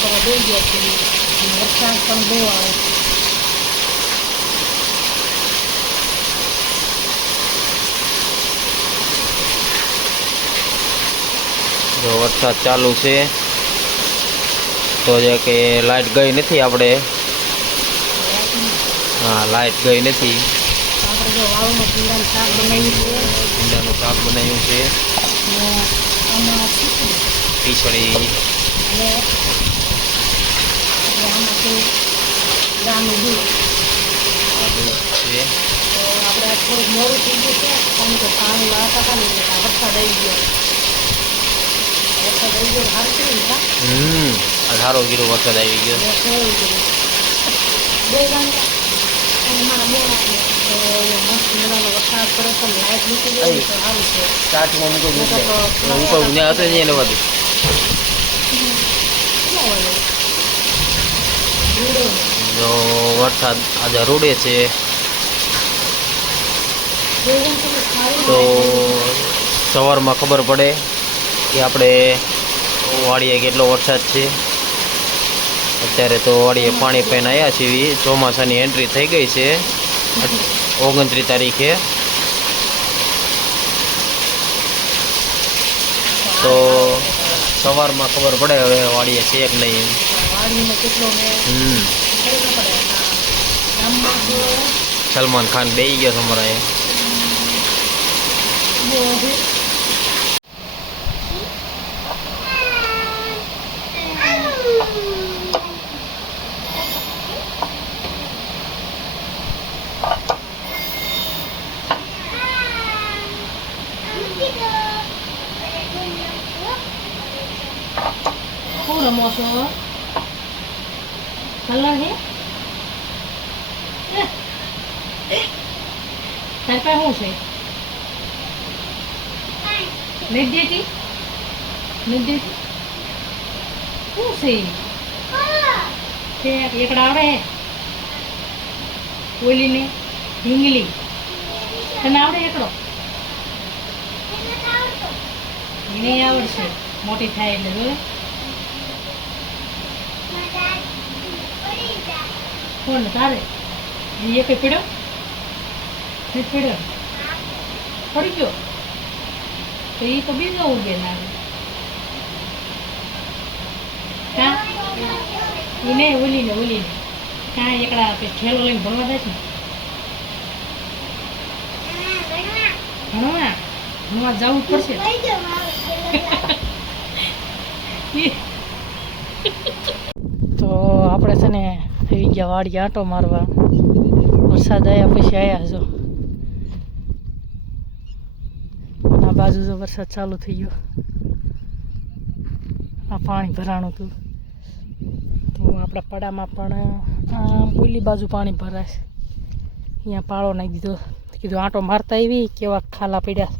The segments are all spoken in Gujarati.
કરવા દઈ ગયા છે. વરસાદ પણ બહુ આવે છે. જો વરસાદ ચાલુ છે તો જે કે લાઇટ ગઈ નથી આપણે. હા, લાઇટ ગઈ નથી. આપણે જો વાવનું ભીંડાનું શાક બનાવ્યું છે. ભીંડાનું શાક બનાવ્યું છે. ને આમાં ખીચડી અને આમાંથી ગામનું દૂધ છે. તો આપણે થોડુંક મોડું થઈ ગયું છે કારણ કે પાણી વાળતા હતા ને એટલે વરસાદ આવી ગયો. વરસાદ આવી ગયો સારું કર્યું ને સારો ગીરો વરસાદ આવી ગયો. બે ગામ અને મારા મોડા મસ્ત મજાનો વરસાદ પડે તો લાઈટ મૂકી દે તો સારું છે. ચાટમાં મૂકો હતો ને એને બધું જો વરસાદ આજે રૂડે છે તો સવારમાં ખબર પડે કે આપણે વાડીએ કેટલો વરસાદ છે. અત્યારે તો વાડીએ પાણી પાઈને આવ્યા છીએ. ચોમાસાની એન્ટ્રી થઈ ગઈ છે 29 તારીખે. તો સવારમાં ખબર પડે હવે વાડીએ છે કે નહીં. સલમાન ખાન બેસી ગયો તમારા શું રમો છો? કલર હે તાર પાસે શું છે? નથી દેતી શું છે? એકડા આવડે હે ઓલીને ઢીંગલી તને આવડે એકડો? એને આવડશે મોટી થાય એટલે જોડે. કોણ તારે એ કઈ પડ્યો નથી પડ્યો? પડી ગયો તો એ તો બીજો ઉગે લાગે. હા એને ઓલીને ક્યાં એકડા ખેલો લઈને ભણવા જાય છે ભણવા જવું પડશે. તો આપણે છે ને થઈ ગયા વાડી આંટો મારવા. વરસાદ આવ્યા પછી આવ્યા છો. આ બાજુ તો વરસાદ ચાલુ થઈ ગયો. આ પાણી ભરાણું હતું તો આપણા પડામાં પણ બોલી બાજુ પાણી ભરાય. અહીંયા પાળો નાખી દીધો. કીધું આંટો મારતા આવી કેવા ખાલા પડ્યા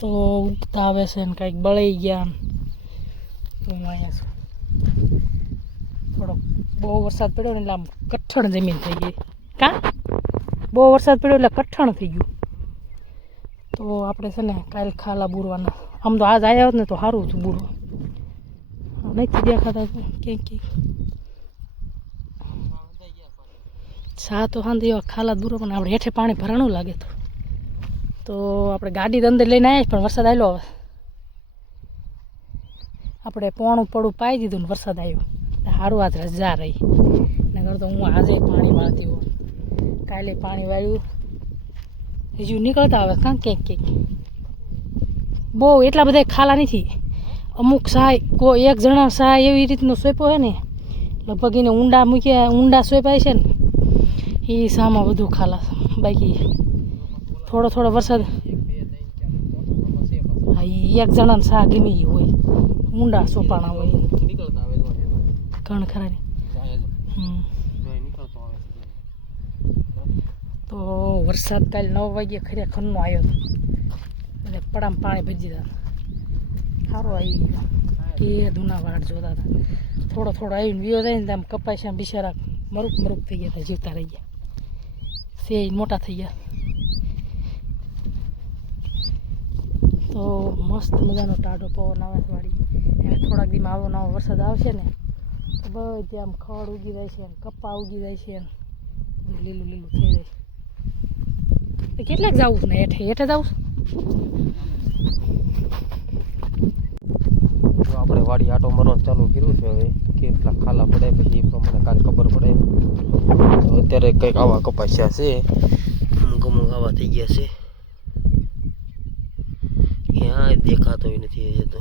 તો ઉગતા આવે છે ને કંઈક બળી ગયા. તો હું અહીંયા છું. થોડોક બહુ વરસાદ પડ્યો ને એટલે આમ કઠણ જમીન થઈ ગઈ. બહુ વરસાદ પડ્યો એટલે કઠણ થઈ ગયું. તો આપણે છે ને કાલે ખાલા બૂરવાના. આમ તો આજ આવ્યા હોત ને તો સારું હતું બૂરવા. નથી દેખાતા ક્યાંક સા તો સાંજે એવા ખાલા બૂરવા પણ આપણે હેઠે પાણી ભરાણું લાગે તો આપણે ગાડી તો અંદર લઈને આવ્યા પણ વરસાદ આવ્યો. હવે આપણે પોણું પડું પાઈ દીધું ને વરસાદ આવ્યો સારું. આજ રજા રહી નગર તો હું આજે પાણી વાળતી હોઉં. કાલે પાણી વાળ્યું હજુ નીકળતા આવે ક્યાંક બહુ એટલા બધા ખાલા નથી. અમુક સહાય કોઈ એક જણા સહાય એવી રીતનો સોંપ્યો હોય ને લગભગ એને ઊંડા સોંપાય છે ને એ સામાં બધું ખાલા. બાકી થોડો વરસાદ હા એક જણાને સા ગમી હોય ઊંડા સોપાણા હોય ઘણ ખરા. તો વરસાદ કાલે 9 વાગ્યે ખરેખરનો આવ્યો હતો એટલે પડામાં પાણી ભરી દીધા. સારો આવી ગયો કે ધૂના વાડ જોતા હતા. થોડો આવીને વિયો જાય ને આમ કપાસ્યા બિચારા મરૂક થઈ ગયા હતા. જીવતા રહી ગયા છે મોટા થઈ ગયા. તો તો મસ્ત મજાનો ટાઢો પવન આવે છે વાળી. એને થોડાક દીમાં આવો નવો વરસાદ આવશે ને તો બધે આમ ખડ ઉગી જાય છે, કપા ઉગી જાય છે, બધું લીલું લીલું થઈ જાય છે. તો કેટલાક જવું છે ને હેઠે હેઠે જવું? જો આપણે વાડી આટો મારવાનું ચાલુ કર્યું છે. હવે કેટલા ખાલા પડે પછી એ પ્રમાણે કાલે ખબર પડે. તો અત્યારે કંઈક આવા કપાસ્યા છે, અમુક આવા થઈ ગયા છે. ક્યાંય દેખાતો નથી હજી તો.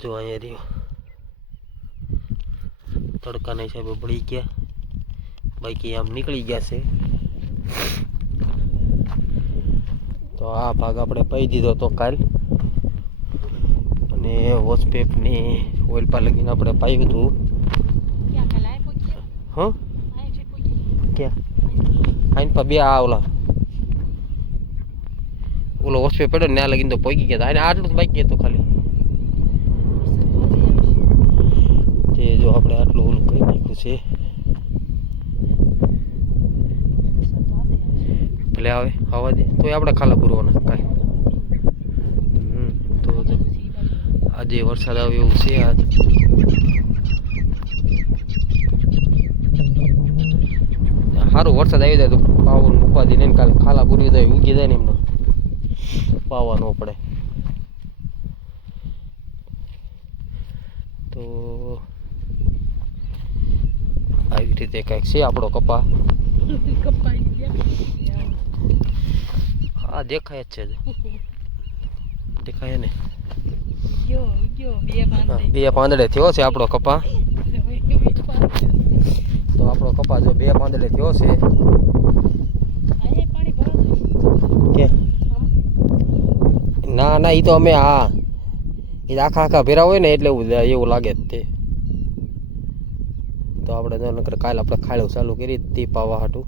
જો અહીંયા રહ્યો તડકાના હિસાબે બળી ગયા, બાકી આમ નીકળી ગયા છે. તો આ ભાગ આપણે પાઈ દીધો તો કાલ, અને વોશપેપની ઓઇલ પર લગીને આપણે પાયું હતું. હા ક્યાં આઈન પર બે આ ઓલો વોશપેપ પડ્યો ને ત્યાં લગીને તો પહોંચી ગયા હતા. આટલું જ બાકી હતું ખાલી. તે જો આપણે આટલું ઓલું કરી નાખ્યું છે. ભલે આવે આવવા દે તોય આપણે ખાલા પૂરવાના કાંઈ. તો આજે વરસાદ આવે એવું છે. આજ સારું વરસાદ આવી જાય તો પાવન ઉપાધિ લઈને કાલે ખાલા પૂરી જાય ઉગી જાય ને એમનો પાવા ન પડે. તો આવી રીતે કંઈક છે આપણો કપા. હા દેખાય જ છે, દેખાય ને. બે પાંદડે થયો છે આપણો કપા. તો આપણો કપા જો બે પાંદડે થયો છે. ના ના એ તો અમે હા એ આખા આખા ભેરા હોય ને એટલે એવું લાગે જ તે. તો આપણે તો નકર કાલે આપણે ખાડું ચાલુ કરી તે પાવા હાટું.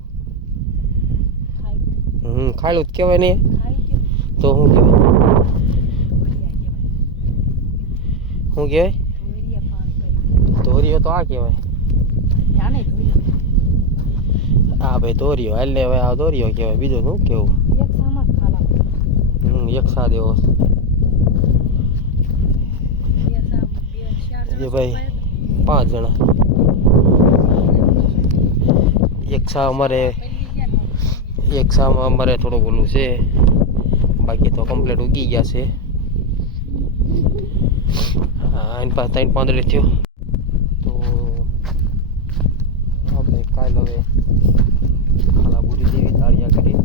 ખાડું જ કહેવાય ને તો શું કહેવાય? શું કહેવાય? ધોરીઓ તો આ કહેવાય. હા ભાઈ ધોરીઓ એટલે હવે આ ધોરીઓ કહેવાય, બીજું શું કેવું? એક સા દેવો એ ભાઈ 5 જણા. એક સા અમારે એક સામાં અમારે થોડુંક ઓલું છે, બાકી તો કમ્પ્લીટ ઉગી ગયા છે. હા એની પાસે 3 પાંદડે થયો. તો આપણે કાલ હવે ખાલા પૂરી જેવી તાળિયા કરી.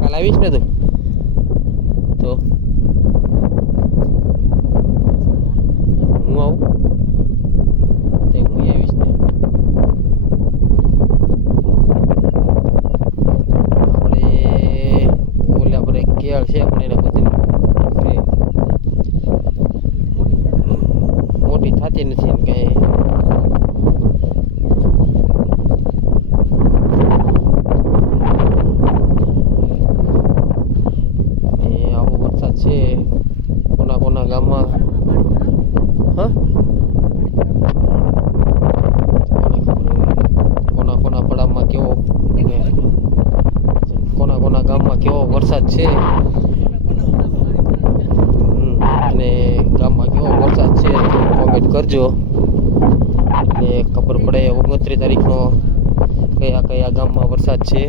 કાલ આવીશ ને તું? તો હું આવું તો હું આવીશ ને. આપણે કેળ છે આપણે એને બધી મોટી થતી નથી ને કઈ. આવો વરસાદ છે કોના કોના ગામમાં. હા કોના કોના પડામાં કેવો કોના કોના ગામમાં કેવો વરસાદ છે અને ગામમાં કેવો વરસાદ છે કોમેન્ટ કરજો એટલે ખબર પડે 29 તારીખનો કયા કયા ગામમાં વરસાદ છે.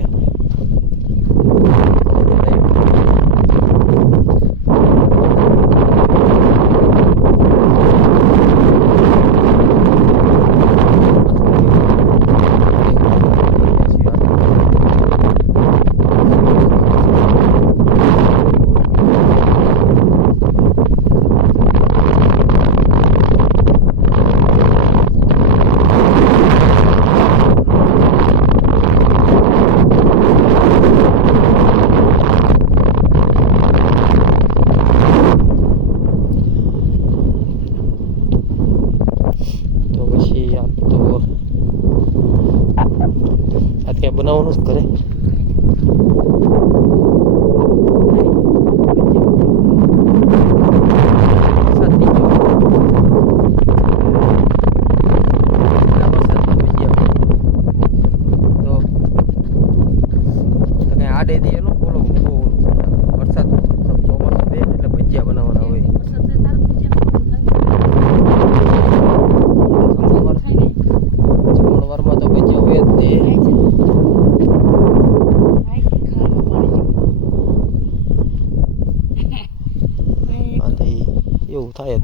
બનાવવાનું જ કરે.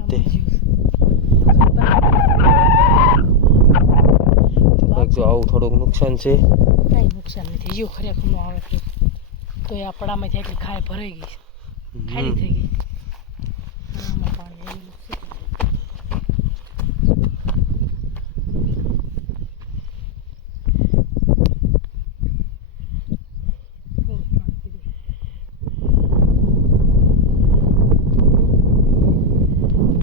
તે જો આવું થોડુંક નુકસાન છે. કાંઈ નુકસાન નથી હજુ ખરેખર નો આવે છે તો એ આપણામાંથી એટલી ખાય ભરાઈ ગઈ ખાલી થઈ ગઈ આમાં પાણી આવી